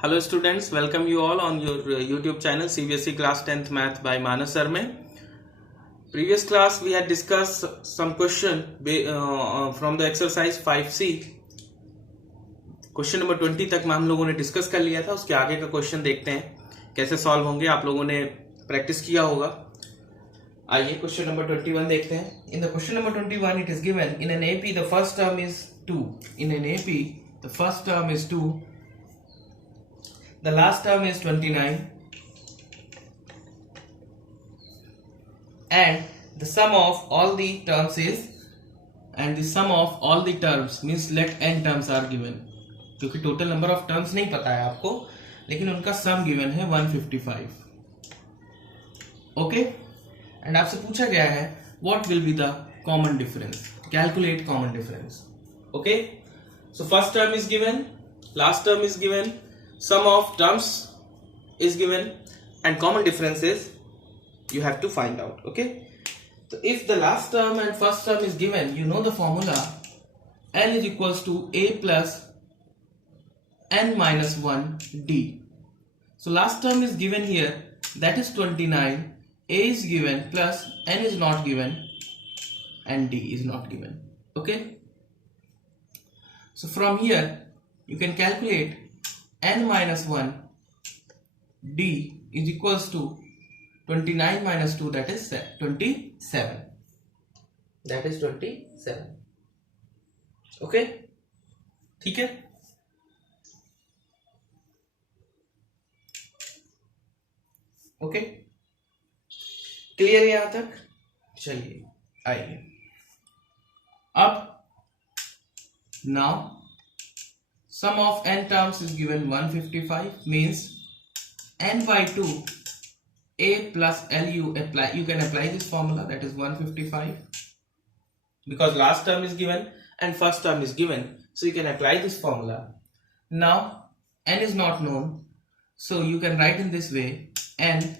Hello students, welcome you all on your YouTube channel CBSE class 10th math by Manas Sarme. Previous class we had discussed some question from the exercise 5C. Question number 20 तक में हम लोगों ने discuss कर लिया था. उसके आगे का क्वेश्चन देखते हैं कैसे सॉल्व होंगे. आप लोगों ने प्रैक्टिस किया होगा. आइए क्वेश्चन नंबर 21 देखते हैं. इन the question number 21 it is given in an AP the first term is 2. In an AP the first term is 2. The last term is 29 and the sum of all the terms is means let n terms are given. क्योंकि total number of terms नहीं पता है आपको, लेकिन उनका सम given है 155. Okay, and आपसे पूछा गया है what will be the common difference. Calculate common difference. Okay, so first term is given, last term is given, sum of terms is given and common differences you have to find out. Okay, so if the last term and first term is given, you know the formula n is equals to a plus n minus 1 d. So last term is given here, that is 29. A is given plus n is not given and d is not given. Okay, so from here you can calculate n minus 1 d is equals to 29 minus 2, that is 27. That is 27. Okay, ठीक है. Okay, clear है यहां तक. चलिए आइए अब. Now sum of n terms is given 155, means n by 2 a plus l. You can apply this formula, that is 155, because last term is given and first term is given, so you can apply this formula. Now n is not known, so you can write in this way. N,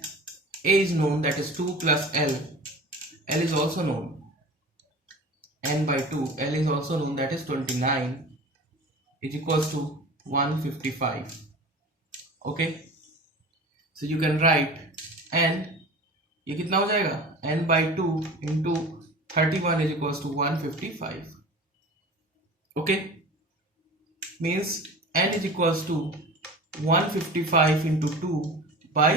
a is known, that is 2 plus l. L is also known, n by 2, l is also known, that is 29, is equals to 155. Okay, so you can write n, ये कितना हो जाएगा, n by 2 into 31 is equals to 155. Okay, means n is equals to 155 into 2 by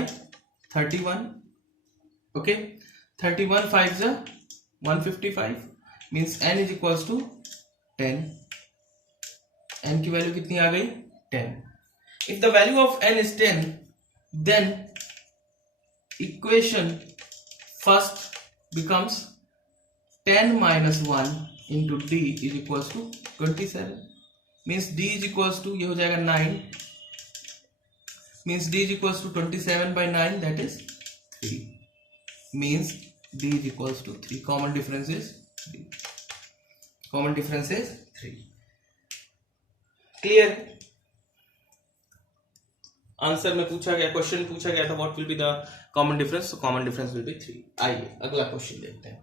31. Okay, 31 5s are 155, means n is equals to 10. n की value कितनी आ गई, 10. If the value of n is 10, then equation first becomes 10 minus 1 into d is equals to 27. Means d is equals to, ये हो जाएगा 9, means d is equals to 27 by 9, that is 3. Means d is equals to 3. Common difference is 3. Common difference is 3. Clear. Answer में पूछा गया, question पूछा गया था what will be the common difference. Common difference will be 3. आइए अगला question देखते हैं.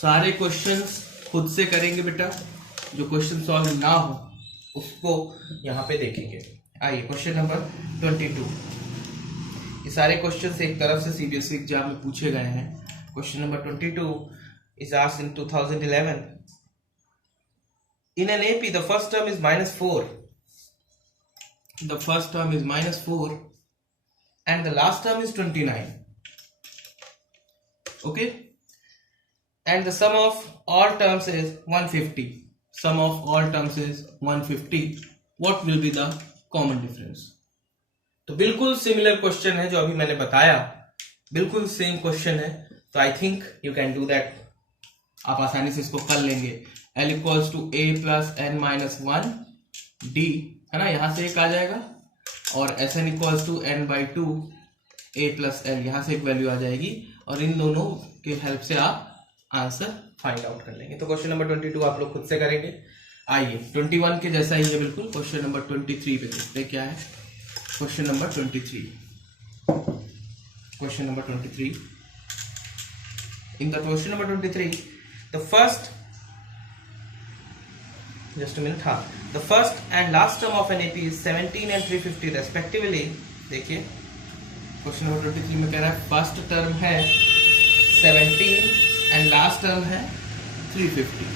सारे क्वेश्चंस खुद से करेंगे बेटा, जो क्वेश्चन सॉल्व ना हो उसको यहां पे देखेंगे. आइए क्वेश्चन नंबर 22. ये सारे क्वेश्चंस एक तरफ से सीबीएसई एग्जाम में पूछे गए हैं. Question number 22 is asked in 2011. In an AP, the first term is minus 4. The first term is minus 4 and the last term is 29. Okay? And the sum of all terms is 150. Sum of all terms is 150. What will be the common difference? तो बिल्कुल similar question है जो अभी मैंने बताया, बिल्कुल same question है. तो I think you can do that. आप आसानी से इसको कर लेंगे. L equals to a plus n minus 1 d, है ना, यहां से एक आ जाएगा. और Sn equals to n by 2 a plus l, यहां से एक वैल्यू आ जाएगी. और इन दोनों के हेल्प से आप आंसर फाइंड आउट कर लेंगे. तो क्वेश्चन नंबर 22 आप लोग खुद से करेंगे. आइए 21 के जैसा ही है बिल्कुल. क्वेश्चन नंबर 23 पे देखते हैं क्या है. Question number 23. Question number 23. In the question number 23 the first just minute, हाँ, the first and last term of an AP is 17 and 350 respectively. देखिए क्वेश्चन नंबर 23 में कह रहा है फर्स्ट टर्म है 17 एंड लास्ट टर्म है 350।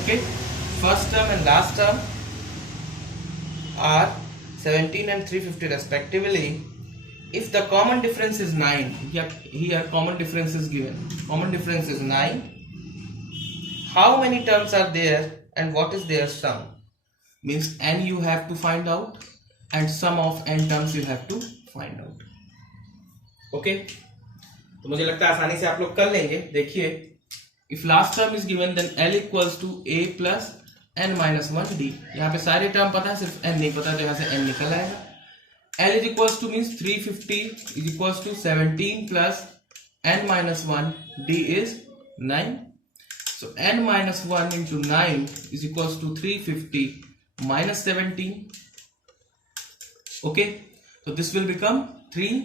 Okay, first term and last term are 17 and 350 respectively. If the common difference is 9, here common difference is given. Common difference is 9. How many terms are there and what is their sum? Means n you have to find out and sum of n terms you have to find out. Okay? तो मुझे लगता है आसानी से आप लोग कर लेंगे। देखिए, if last term is given then L equals to a plus n minus 1 d। यहाँ पे सारे टर्म पता है, सिर्फ n नहीं पता, तो यहाँ से n निकल आएगा। L is equals to means 350 is equals to 17 plus n minus 1 d is 9. So n minus 1 into 9 is equals to 350 minus 17. Okay, so this will become 3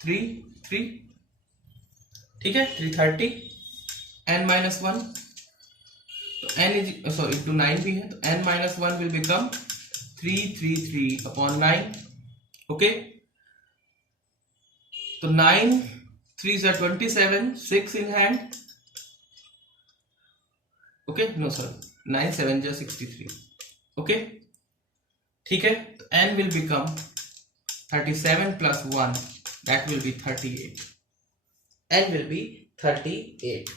3 3, ठीक है, 330 n minus 1, तो n is into 9 भी है, तो n minus 1 will become 333 upon 9. Okay, तो 9 3s are 27, 6 in hand. Okay, no sir, 9 7 just 63. Okay, ठीक है, तो n will become 37 plus 1, that will be 38. n will be 38.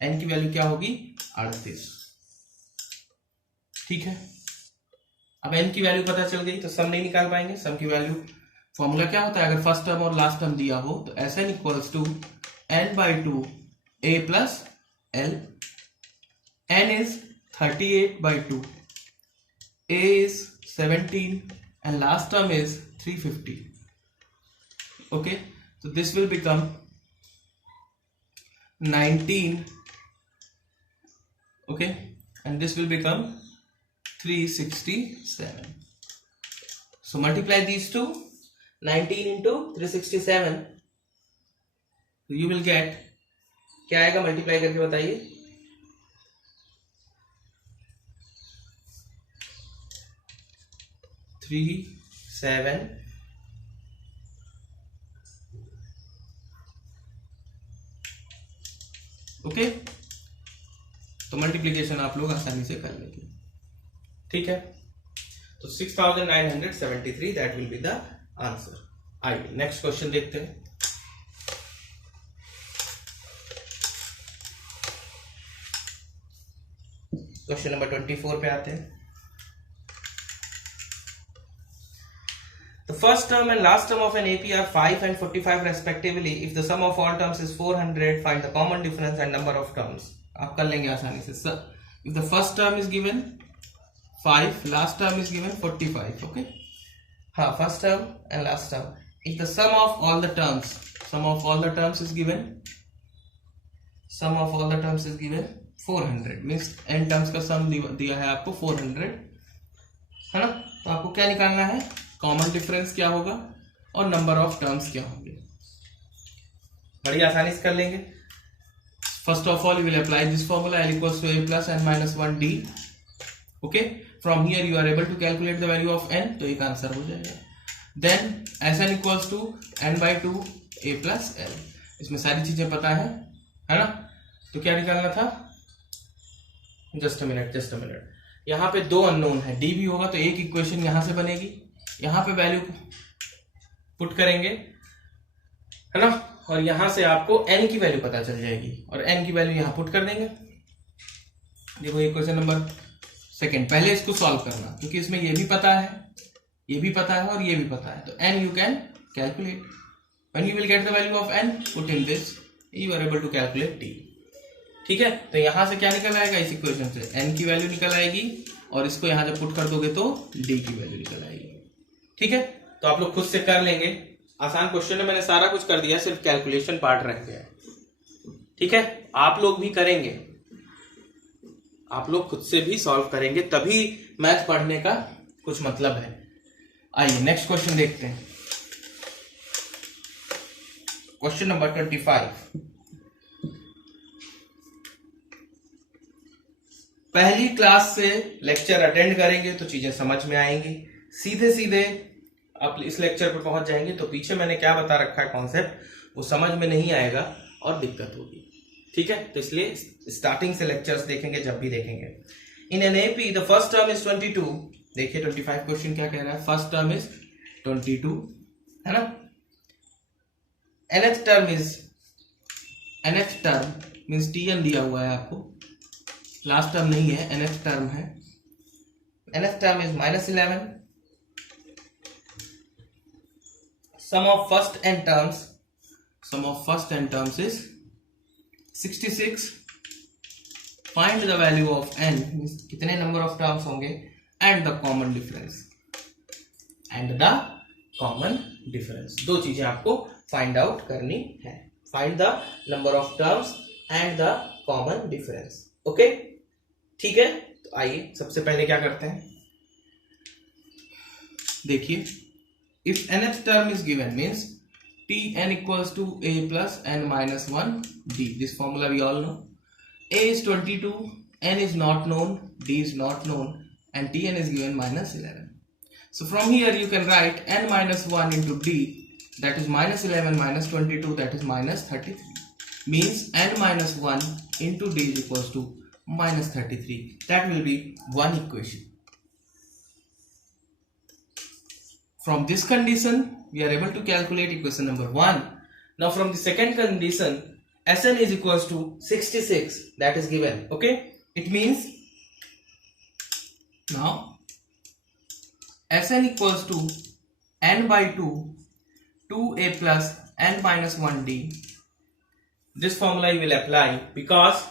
n की value क्या होगी? 38. ठीक है, अब n की वैल्यू पता चल गई तो सम नहीं निकाल पाएंगे। सम की वैल्यू फॉर्मूला क्या होता है? अगर फर्स्ट टर्म और लास्ट टर्म दिया हो तो Sn equals to n/2 a plus l। n is 38/2, a is 17 and last term is 350. Okay, so this will become 19. Okay, and this will become 367. So multiply these two, 19 into 367, so you will get, क्या आएगा multiply करके बताइए? 37 okay, तो multiplication आप लोग आसानी से कर लेंगे। ठीक है, तो 6973 that will be the answer. आइए नेक्स्ट क्वेश्चन देखते हैं। क्वेश्चन नंबर 24 पे आते हैं। The first term and last term of an AP are 5 and 45 respectively. If the sum of all terms is 400, find the common difference and number of terms. आप कर लेंगे आसानी से। If the first term is given 5, last term is given 45. Okay, हाँ, first term and last term. If the sum of all the terms is given, sum of all the terms is given 400, means n terms का sum दिया है आपको 400, है ना? तो आपको क्या निकालना है? कॉमन डिफरेंस क्या होगा और नंबर ऑफ टर्म्स क्या होंगे। बड़ी आसानी से कर लेंगे। First of all you will apply this formula L equals to a plus n minus 1 d. Okay, from here you are able to calculate the value of n, तो एक answer हो जाएगा। Then Sn equals to n/2 a plus l, इसमें सारी चीजें पता है ना? तो क्या निकालना था? जस्ट अ मिनट, यहाँ पे दो अननोन है, d भी होगा तो एक इक्वेशन यहां से बनेगी, यहां पे वैल्यू पुट करेंगे, है ना? और यहां से आपको n की वैल्यू पता चल जाएगी और n की वैल्यू यहां पुट कर देंगे। देखो ये क्वेश्चन नंबर सेकंड, पहले इसको सॉल्व करना, क्योंकि इसमें ये भी पता है, ये भी पता है और ये भी पता है, तो n you can calculate. When you will get the value of n, put in this, you are able to calculate t। ठीक है, तो यहां से क्या निकल आएगा? इस इक्वेशन से n की वैल्यू निकल आएगी और इसको यहां जब पुट कर दोगे तो d की वैल्यू निकल आएगी। ठीक है, तो आप लोग खुद से कर लेंगे। आसान क्वेश्चन है, मैंने सारा कुछ कर दिया, सिर्फ कैलकुलेशन पार्ट रह गया है। ठीक है, आप लोग भी करेंगे, आप लोग खुद से भी सॉल्व करेंगे, तभी मैथ पढ़ने का कुछ मतलब है। आइए नेक्स्ट क्वेश्चन देखते हैं। Question number 25। पहली क्लास से लेक्चर अटेंड करेंगे तो चीजें समझ में आएंगी, सीधे सीधे आप इस लेक्चर पर पहुंच जाएंगे तो पीछे मैंने क्या बता रखा है कॉन्सेप्ट वो समझ में नहीं आएगा और दिक्कत होगी। ठीक है, तो इसलिए स्टार्टिंग से लेक्चर्स देखेंगे जब भी देखेंगे। In an AP the first term is 22। देखिए 25 क्वेश्चन क्या कह रहा है, फर्स्ट टर्म इज 22 है ना। nth टर्म मीन्स tn दिया हुआ है आपको, लास्ट टर्म नहीं है, nth टर्म है। nth term is -11। sum of first n terms is 66। find the value of n means कितने नंबर ऑफ टर्म्स होंगे, and the common difference। दो चीजें आपको फाइंड आउट करनी है, find the number of terms and the common difference. Okay, ठीक है, तो आइए सबसे पहले क्या करते हैं, देखिए if nth term is given means tn equals to a plus n minus 1 d, this formula we all know। a is 22, n is not known, d is not known, and tn is given -11। so from here you can write n minus 1 into d, that is -11 minus 22, that is -33, means n minus 1 into d is equals to -33। that will be one equation। From this condition, we are able to calculate equation number 1. Now from the second condition, Sn is equals to 66, that is given. Okay, it means now Sn equals to n by 2, 2a plus n minus 1d। This formula you will apply because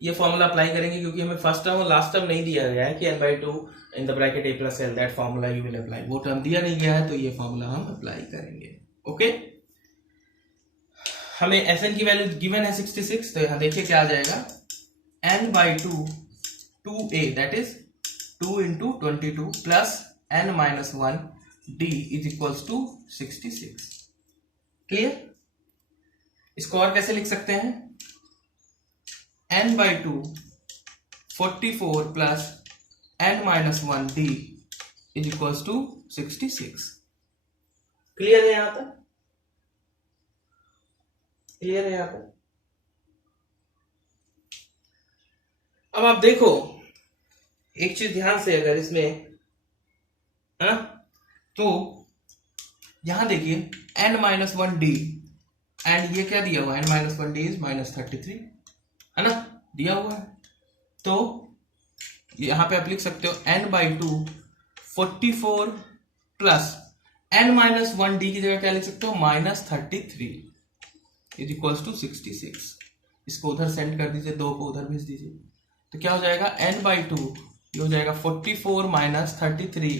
ये formula apply करेंगे क्योंकि हमें first term और last term नहीं दिया गया है कि n by 2 in the bracket a plus l, that formula you will apply. वो टर्म दिया नहीं गया है तो ये फॉर्मूला हम अप्लाई करेंगे। ओके, हमें Sn की वैल्यू गिवन है 66, तो यहां देखिए क्या आ जाएगा, n by 2 2a that is 2 into 22 plus n minus 1 d is equals to 66। Clear, इसको और कैसे लिख सकते हैं, n by 2 44 plus n minus 1 d is equals to 66। Clear है यहां तक, क्लियर है यहां तक। अब आप देखो एक चीज ध्यान से, अगर इसमें तो यहां देखिए n minus 1 d एंड ये क्या दिया हुआ है, n minus 1 d is -33 है ना, दिया हुआ है। तो यहां पे आप लिख सकते हो n by 2 44 plus n minus 1 d की जगह क्या लिख सकते हो, -33 इज इक्वल्स टू 66। इसको उधर सेंड कर दीजिए, 2 को उधर भेज दीजिए, तो क्या हो जाएगा, n by 2 ये हो जाएगा 44 minus 33,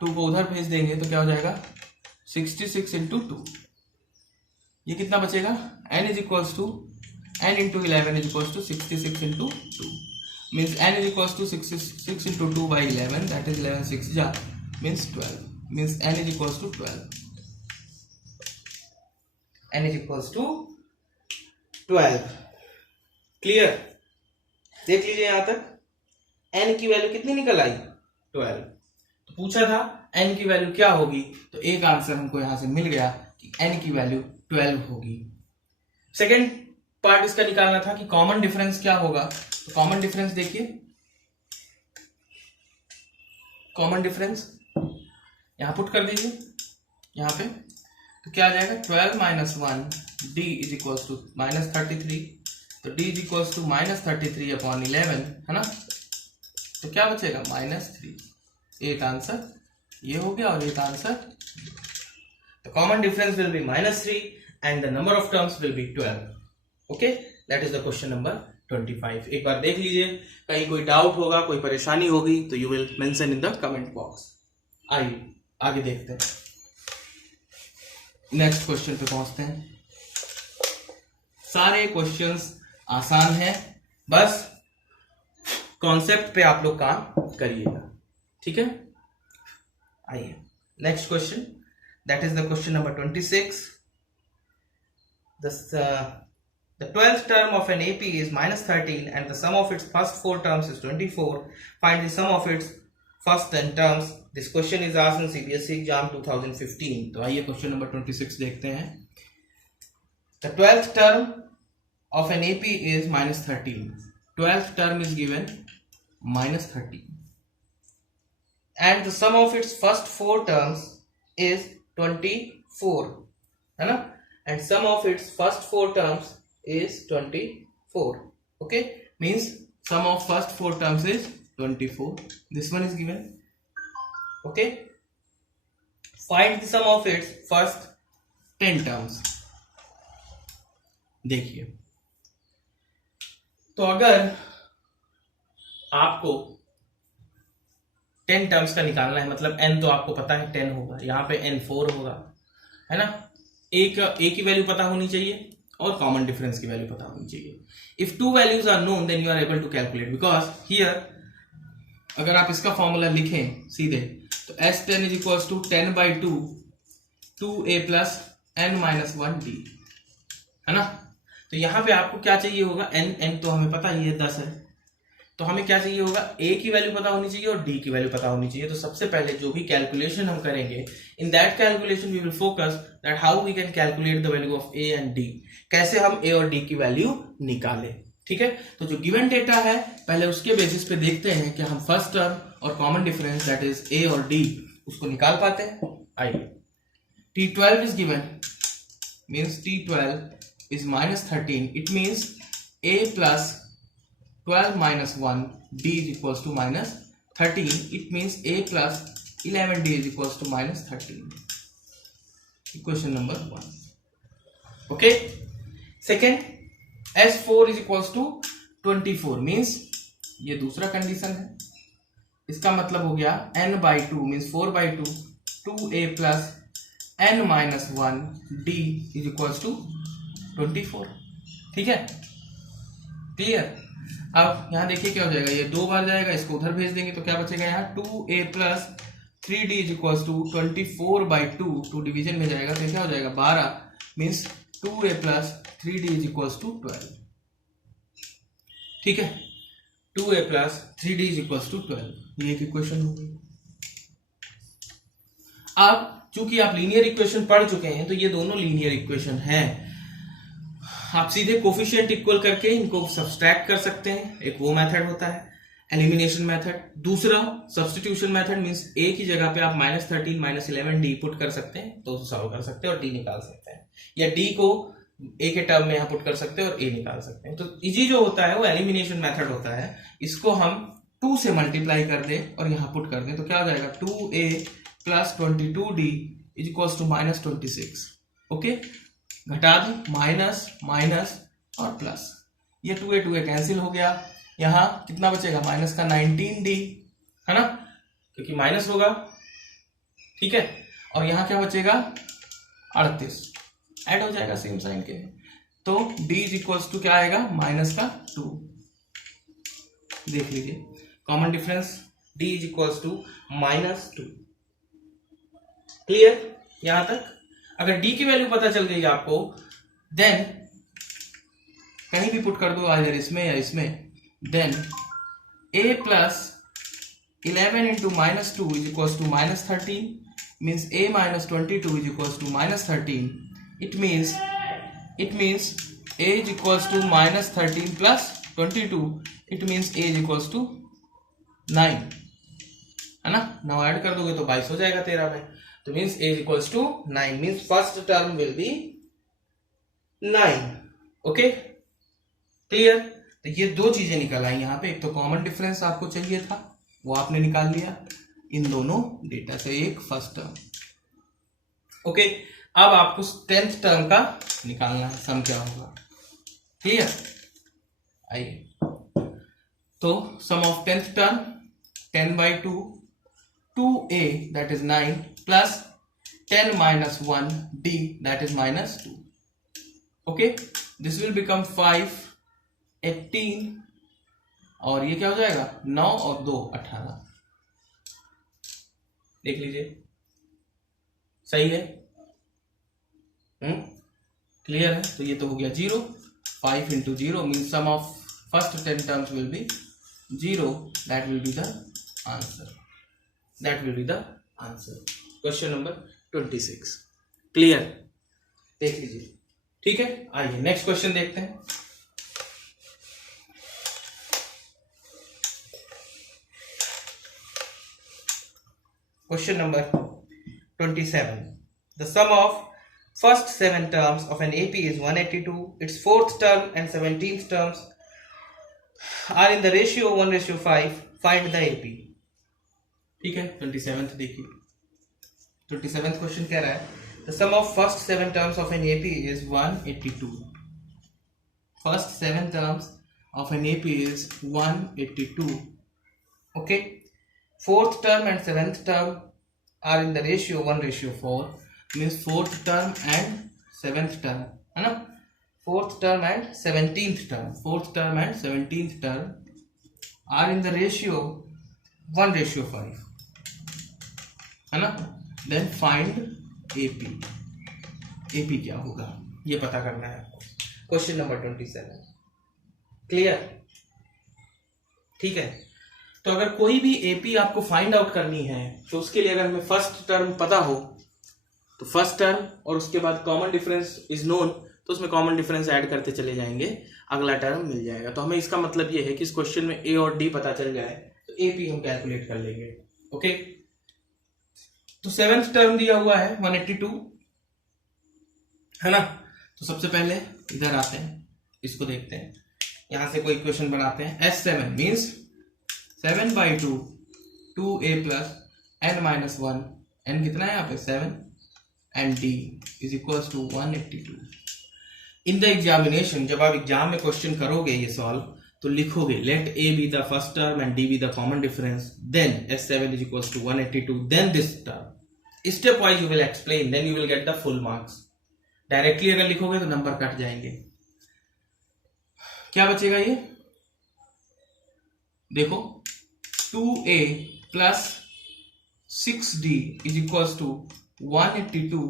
2 को उधर भेज देंगे तो क्या हो जाएगा 66 into 2। ये कितना बचेगा, n is equals to n into 11 is equals to 66 into 2, means n is equals to 66 into 2 by 11, that is 11 6 ja means 12, means n is equals to 12, n is equals to 12। Clear, देख लीजिए यहां तक n की value कितनी निकल आई, 12। तो पूछा था n की वैल्यू क्या होगी, तो एक आंसर हमको यहां से मिल गया कि n की वैल्यू 12 होगी। सेकेंड पार्ट इसका निकालना था कि कॉमन डिफरेंस क्या होगा, तो कॉमन डिफरेंस देखिए, कॉमन डिफरेंस यहां पुट कर दीजिए यहां पे, तो क्या आ जाएगा 12 minus 1 d is equals to -33, तो d is equals to -33 upon 11 है ना, तो क्या बचेगा -3। एक आंसर ये हो गया और एक answer, the common difference will be -3 and the number of terms will be 12। Okay, that is the question number 25। एक बार देख लीजिए, कहीं कोई डाउट होगा, कोई परेशानी होगी तो you will mention in the comment box. आइए आगे देखते हैं, नेक्स्ट क्वेश्चन पे पहुंचते हैं। सारे क्वेश्चंस आसान हैं, बस कॉन्सेप्ट पे आप लोग काम करिएगा, ठीक है। आइए next question, that is the question number 26। The 12th term of an AP is -13 and the sum of its first 4 terms is 24. Find the sum of its first 10 terms. This question is asked in CBSE exam 2015. तो आइए question number 26 देखते हैं. The 12th term of an AP is -13. 12th term is given -13 and the sum of its first 4 terms is 24, है ना, and sum of its first 4 terms is 24. Okay, means sum of first 4 terms is 24. This one is given. Okay, find the sum of its first 10 terms. देखिए, तो अगर आपको 10 terms का निकालना है, मतलब n तो आपको पता है 10 होगा, यहाँ पे n 4 होगा, है ना. a की वैल्यू पता होनी चाहिए और कॉमन डिफरेंस की वैल्यू पता होनी चाहिए. If 2 values are known then you are able to calculate, because here अगर आप इसका फॉर्मूला लिखें सीधे तो S10 is equal to 10/2 2a plus n-1d, है ना. तो यहाँ पे आपको क्या चाहिए होगा, n तो हमें पता ही है 10 है, तो हमें क्या चाहिए होगा, a की वैल्यू पता होनी चाहिए और d की वैल्यू पता होनी चाहिए. तो सबसे पहले जो भी कैलकुलेशन हम करेंगे, in that calculation we will focus that how we can calculate the value of a and d, कैसे हम a और d की वैल्यू निकालें. ठीक है, तो जो गिवन डेटा है पहले उसके बेसिस पे देखते हैं कि हम फर्स्ट टर्म और common difference that is a और d उसको निकाल पाते हैं. आइए, T12 is given, means T12 is -13. It means a plus 12 minus 1 d is equals to -13. It means a plus 11d is equals to -13. Equation number 1. Okay. Second, S4 is equals to 24. Means ये दूसरा condition है. इसका मतलब हो गया n/2 means 4/2 2a plus n-1 d is equals to 24. ठीक है, clear. अब यहां देखिए क्या हो जाएगा, ये 2 बार जाएगा, इसको उधर भेज देंगे तो क्या बचेगा यहाँ 2a plus 3d is equal to 24/2, 2 division में जाएगा तो क्या हो जाएगा 12, means 2a plus 3d is equal to 12. ठीक है, 2a plus 3d is equal to 12. ये एक इक्वेशन हो गई. अब चूंकि आप लीनियर इक्वेशन पढ़ चुके हैं तो ये दोनों लीनियर इक्वेशन हैं. आप सीधे कोफिशिएंट इक्वल करके इनको सब्सट्रैक्ट कर सकते हैं. एक वो मेथड होता है एलिमिनेशन मेथड. दूसरा सब्स्टिट्यूशन मेथड, मींस a की जगह पे आप -13 -11d पुट कर सकते हैं तो सॉल्व कर सकते हैं और d निकाल सकते हैं, या d को a के टर्म में यहाँ पुट कर सकते हैं और a निकाल सकते हैं. तो इजी जो होता है वो एलिमिनेशन मेथड होता है. इसको हम 2 से मल्टीप्लाई कर दे और यहाँ पुट कर दें तो क्या हो जाएगा 2a plus 22d is equal to -26. Okay, घटा दें, माइनस माइनस और प्लस, ये 2a कैंसिल हो गया. यहां कितना बचेगा, माइनस का 19d, है ना, क्योंकि माइनस होगा. ठीक है, और यहां क्या बचेगा 38, ऐड हो जाएगा सेम साइन के. तो d इज इक्वल टू क्या आएगा, माइनस का 2. देख लीजिए common difference, d is equal to -2. Clear यहां तक. अगर d की वैल्यू पता चल गई आपको, देन कहीं भी पुट कर दो, आइदर इसमें या इसमें, then a plus 11 into -2 is equal to -13, means a minus 22 is equals to -13. It means a is equals to -13 plus 22. It means a is equals to 9, है ना. नाउ ऐड कर दोगे तो 22 हो जाएगा 13 में. तो means a is equals to 9, means first term will be 9. Okay, clear. तो ये 2 चीजें निकल आई यहाँ पे. एक तो कॉमन डिफरेंस आपको चाहिए था, वो आपने निकाल लिया इन दोनों डेटा से, एक फर्स्ट टर्म. ओके, अब आपको 10th टर्म का निकालना है, सम क्या होगा. क्लियर. आइए, तो sum of 10th term 10/2 2a that is 9 plus 10 minus 1 d that is -2. okay, this will become 5 18 और ये क्या हो जाएगा 9 और 2 18. देख लीजिए, सही है. क्लियर है. तो ये तो हो गया 0. 5 into 0 means sum of first 10 terms will be 0. That will be the answer. That will be the answer. Question number 26. Clear? देख लीजिए, ठीक है. आइए नेक्स्ट क्वेश्चन देखते हैं. Question number 27. The sum of first 7 terms of an AP is 182. Its fourth term and 17th terms are in the ratio 1:5. Find the AP. ठीक है. 27th देखिए. 27th क्वेश्चन कह रहा है the sum of first 7 terms of an AP is 182. First 7 terms of an AP is 182. Okay. Fourth term and 7th term are in the ratio 1:4. Means fourth term and 7th term, है ना. Fourth term and 17th term. Fourth term and 17th term are in the ratio 1:5, है ना. Then find AP. AP क्या होगा ये पता करना है आपको. Question number 27. क्लियर? ठीक है. तो अगर कोई भी एपी आपको फाइंड आउट करनी है तो उसके लिए अगर हमें फर्स्ट टर्म पता हो तो फर्स्ट टर्म और उसके बाद कॉमन डिफरेंस इज नोन तो उसमें कॉमन डिफरेंस ऐड करते चले जाएंगे, अगला टर्म मिल जाएगा. तो हमें इसका मतलब ये है कि इस क्वेश्चन में ए और डी पता चल जाए तो एपी हम कैलकुलेट कर लेंगे. ओके. तो 7th टर्म दिया हुआ है 182, है ना. तो सबसे पहले इधर आते हैं, इसको देखते हैं. यहां से कोई इक्वेशन बनाते हैं. S7 means 7/2 2a plus n minus 1. n कितना है यहाँ पे 7 and d is equals to 182. In the examination जब आप एग्जाम में क्वेश्चन करोगे ये सॉल्व तो लिखोगे late a be the first term and d be the common difference, then S7 is equals to 182, then this term. Step wise you will explain, then you will get the full marks. Directly अगर लिखोगे तो number cut जाएंगे. क्या बचेगा ये देखो. 2a plus 6d is equals to 182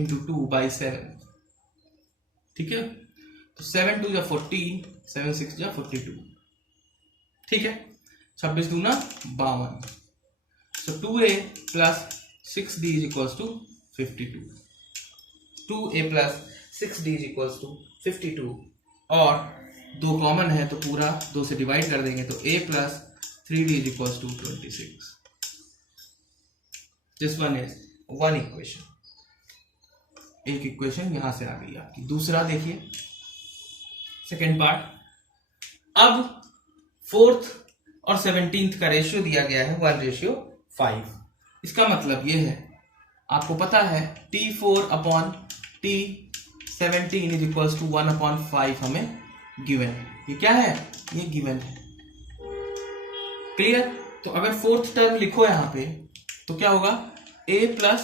into 2 by 7. ठीक है. तो 7 2 जा 14, 7 6 जा 42. ठीक है. 26 दूना 52. So 2a plus 6d is equals to 52. 2a plus 6d is equals to 52 और 2 कॉमन है तो पूरा 2 से डिवाइड कर देंगे तो a plus 3d is equals to 26. This one is one equation. एक इक्वेशन यहां से आ गई आपकी. दूसरा देखिए सेकेंड पार्ट. अब 4th और 17th का रेशियो दिया गया है 1:5. इसका मतलब ये है आपको पता है T4 upon T17 is equals to 1/5 हमें गिवन है. ये क्या है? ये गिवन है. क्लियर? तो अगर 4th टर्म लिखो यहां पे तो क्या होगा a plus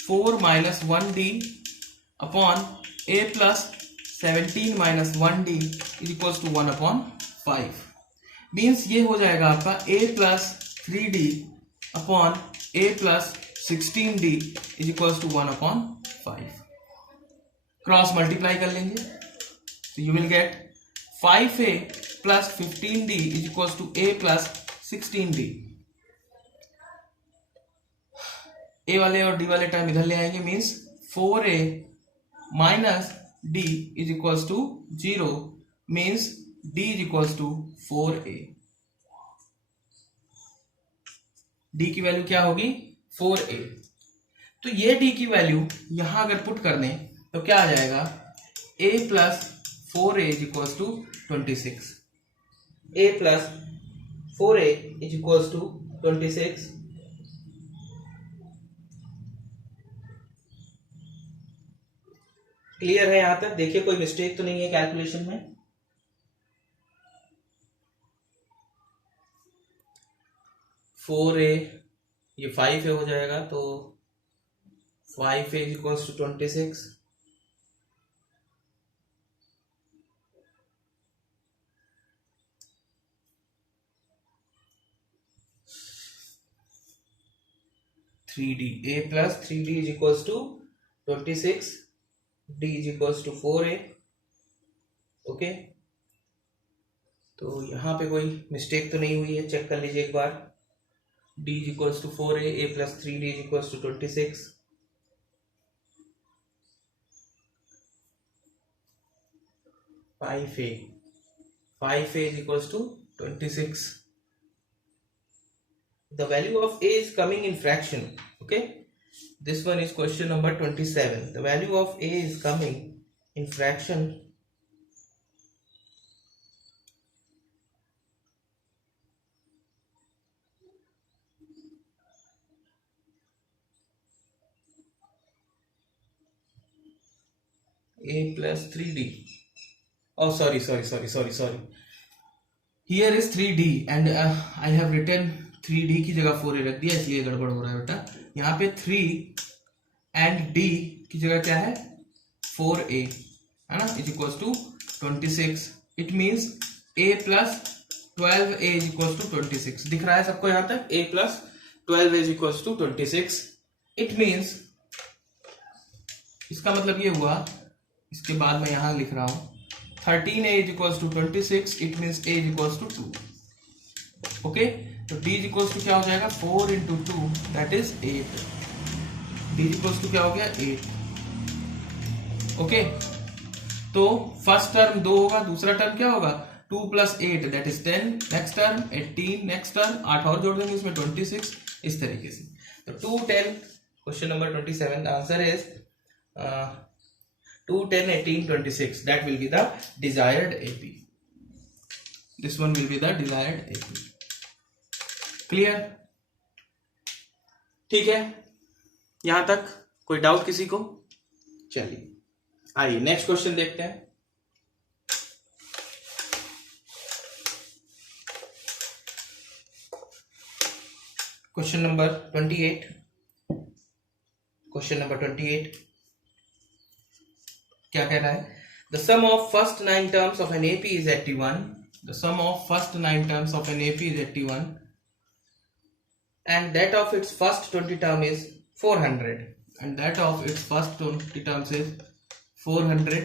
4 minus 1d upon a plus 17 minus 1d is equals to 1/5. Means ये हो जाएगा आपका a plus 3d upon a plus 16d is equals to 1/5. Cross multiply कर लेंगे तो you will gate 5a plus 15d is equals to a plus 16d. a वाले और d वाले टर्म इधर ले आएंगे means 4a minus d is equals to 0 means d is equals to 4a. d की वैल्यू क्या होगी 4a. तो ये d की वैल्यू यहां अगर पुट कर दें तो क्या आ जाएगा a plus 4a is equals to 26. a plus 4a is equals to 26. Clear है यहां तक? देखिए कोई मिस्टेक तो नहीं है कैलकुलेशन में. फोर ए ये 5a हो जाएगा तो 5a is equals to 26. a plus 3d is equals to 26. d is equals to 4a. Okay, तो यहाँ पे कोई मिस्टेक तो नहीं हुई है, चेक कर लीजिए एक बार। d is equals to 4a, a plus 3d is equals to 26, 5a is equals to 26. The value of a is coming in fraction. Okay, this one is question number 27. The value of a is coming in fraction. A plus 3d. Oh, sorry. Here is 3d and I have written 3d की जगह 4a रख दिया, इसलिए गड़बड़ हो रहा है बेटा। यहाँ पे 3 and d की जगह क्या है, 4a है ना, is equals to 26। It means a plus 12a is equals to 26। दिख रहा है सबको यहाँ तक? a plus 12a is equals to 26। It means, इसका मतलब ये हुआ, इसके बाद मैं यहां लिख रहा हूं 13a is equals to 26। It means a is equals to 2। Okay, तो d इज इक्वल्स टू क्या हो जाएगा, 4 into 2 that is 8। d is equals to क्या हो गया, 8। ओके, तो फर्स्ट टर्म 2 होगा, दूसरा टर्म क्या होगा, 2 plus 8 that is 10, next term 18, next term 8 और जोड़ देंगे इसमें 26, इस तरीके से। तो 2, 10, question number 27, answer is 2, 10, 18, 26. That will be the desired AP. This one will be the desired AP. Clear? ठीक है, यहां तक कोई डाउट किसी को? चलिए आइए नेक्स्ट क्वेश्चन देखते हैं। Question number 28। क्वेश्चन नंबर 28 क्या कह रहा है, the sum of first 9 terms of an AP is 81। The sum of first 9 terms of an AP is 81 and that of its first 20 term is 400 and that of its first 20 terms is 400.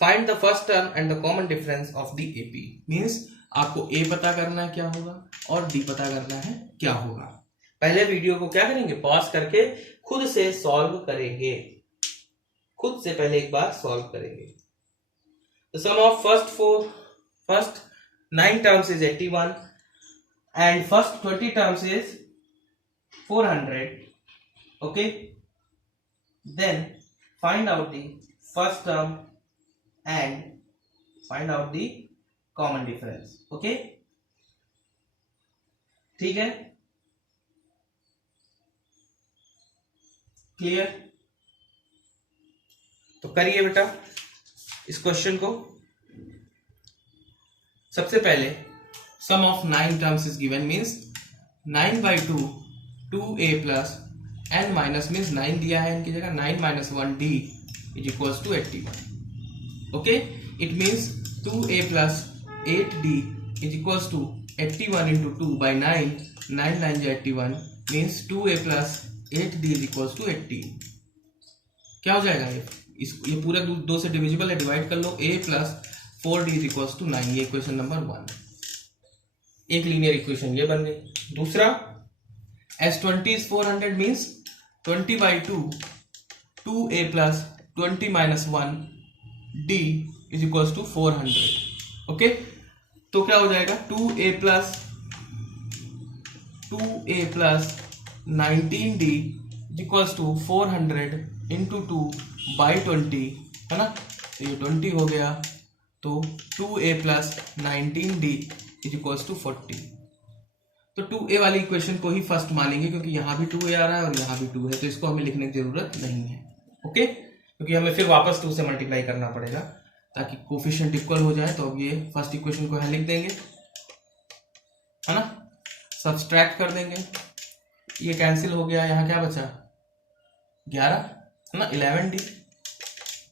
Find the first term and the common difference of the AP. Means आपको A पता करना है क्या होगा और D पता करना है क्या होगा। पहले वीडियो को क्या करेंगे, पॉज करके खुद से सॉल्व करेंगे, खुद से पहले एक बार सॉल्व करेंगे। The sum of first 9 terms is 81 and first 20 terms is 400. Okay, then find out the first term and find out the common difference. Okay, ठीक है, क्लियर? तो करिए बेटा इस क्वेश्चन को। सबसे पहले sum of 9 terms is given, means 9/2 2a plus n minus, means 9 दिया है इनकी जगह, 9 minus 1d is equals to 81। Okay, it means 2a plus 8d is equals to 81 into 2 by 9, 9 9 जा 81, means 2a plus 8d is equals to 18। क्या हो जाएगा ये पूरा 2 से डिविजिबल है, डिवाइड कर लो, a plus 4d is equals to 9। ये इक्वेशन नंबर 1, एक लीनियर इक्वेशन ये बन गई। दूसरा, as 20 is 400 means 20/2 2a plus 20 minus 1d is equals to 400। Okay, तो क्या हो जाएगा, 2a plus 19d is equals to 400 into 2/20 है ना, तो ये 20 हो गया, तो 2a plus 19d is equals to 40। तो 2a वाली इक्वेशन को ही फर्स्ट मानेंगे क्योंकि यहां भी 2a आ रहा है और यहां भी 2 है, तो इसको हमें लिखने की जरूरत नहीं है। ओके, क्योंकि हमें फिर वापस 2 से मल्टीप्लाई करना पड़ेगा ताकि कोफिशिएंट इक्वल हो जाए। तो अब ये फर्स्ट इक्वेशन को यहां लिख देंगे, है ना, सब्सट्रैक्ट कर देंगे, ये कैंसिल हो गया, यहां क्या बचा 11 है ना, 11d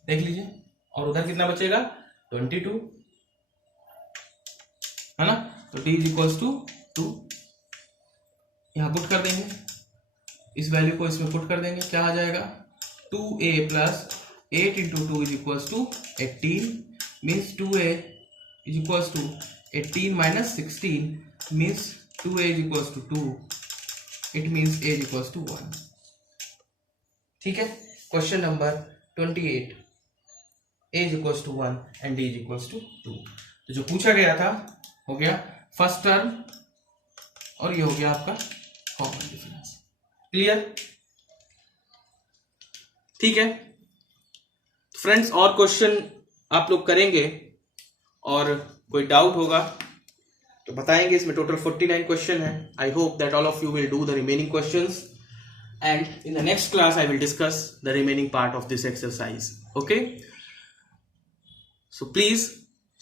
देख लीजिए, और उधर कितना बचेगा 22 है ना, तो d इज इक्वल्स टू 2। यहां पुट कर देंगे, इस वैल्यू को इसमें पुट कर देंगे, क्या आ जाएगा 2a plus 8 into 2 is equals to 18 means 2a is equals to 18 minus 16 means 2a is equals to 2. It means a is equals to 1. ठीक है. Question number 28, a is equals to 1 and d is equals to 2. तो जो पूछा गया था हो गया first term और ये हो गया आपका कॉमन डिफरेंस. क्लियर? ठीक है फ्रेंड्स. और क्वेश्चन आप लोग करेंगे और कोई डाउट होगा तो बताएंगे. इसमें टोटल 49 क्वेश्चन है. I hope that all of you will do the remaining questions and in the next class I will discuss the remaining part of this exercise. Okay, so please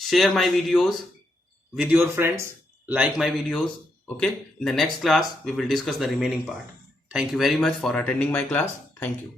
share my videos with your friends, like my videos. Okay, in the next class we will discuss the remaining part. Thank you very much for attending my class. Thank you.